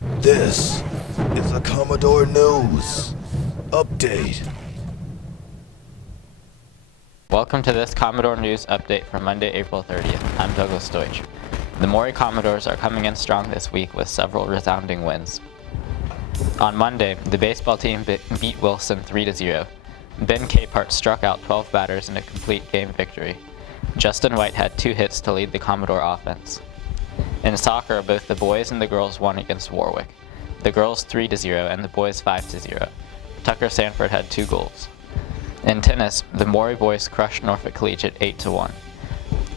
This is the Commodore News Update. Welcome to this Commodore News Update for Monday, April 30th. I'm Douglas Deutsch. The Maury Commodores are coming in strong this week with several resounding wins. On Monday, the baseball team beat Wilson 3-0. Ben Capehart struck out 12 batters in a complete game victory. Justin White had 2 hits to lead the Commodore offense. In soccer, both the boys and the girls won against Warwick. The girls 3-0 and the boys 5-0. Tucker Sanford had 2 goals. In tennis, the Maury boys crushed Norfolk Collegiate 8-1.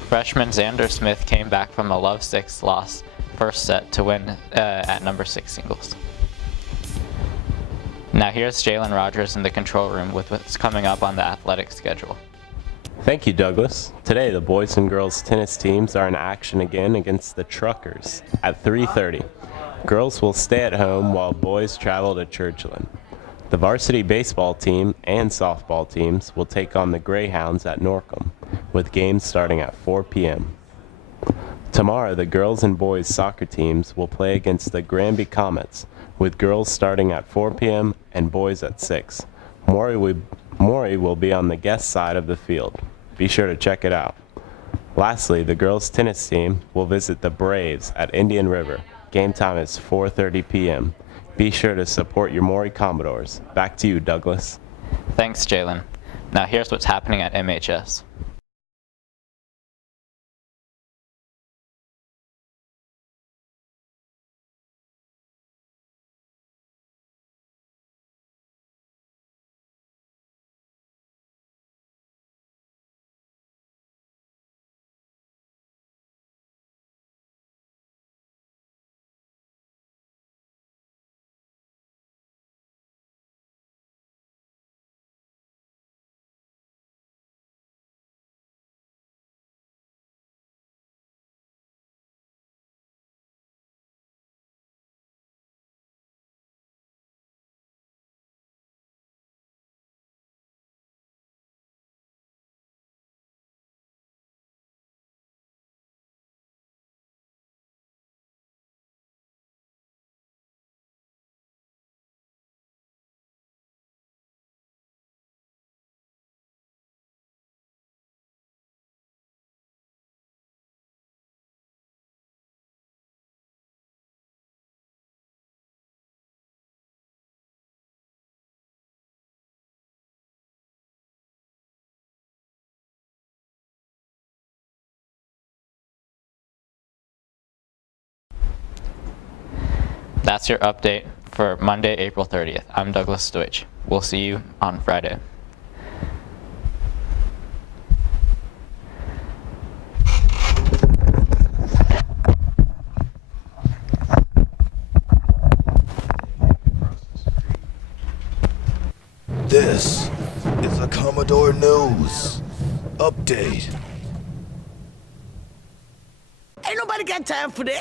Freshman Xander Smith came back from a love 6 loss first set to win at number 6 singles. Now here's Jalen Rogers in the control room with what's coming up on the athletic schedule. Thank you, Douglas. Today, the boys and girls tennis teams are in action again against the Truckers at 3:30. Girls will stay at home while boys travel to Churchland. The varsity baseball team and softball teams will take on the Greyhounds at Norcom, with games starting at 4 p.m. Tomorrow, the girls and boys soccer teams will play against the Granby Comets, with girls starting at 4 p.m. and boys at 6. Maury will be on the guest side of the field. Be sure to check it out. Lastly, the girls tennis team will visit the Braves at Indian River. Game time is 4:30 p.m. Be sure to support your Maury Commodores. Back to you, Douglas. Thanks, Jalen. Now here's what's happening at MHS. That's your update for Monday, April 30th. I'm Douglas Deutsch. We'll see you on Friday. This is the Commodore News Update. Ain't nobody got time for that.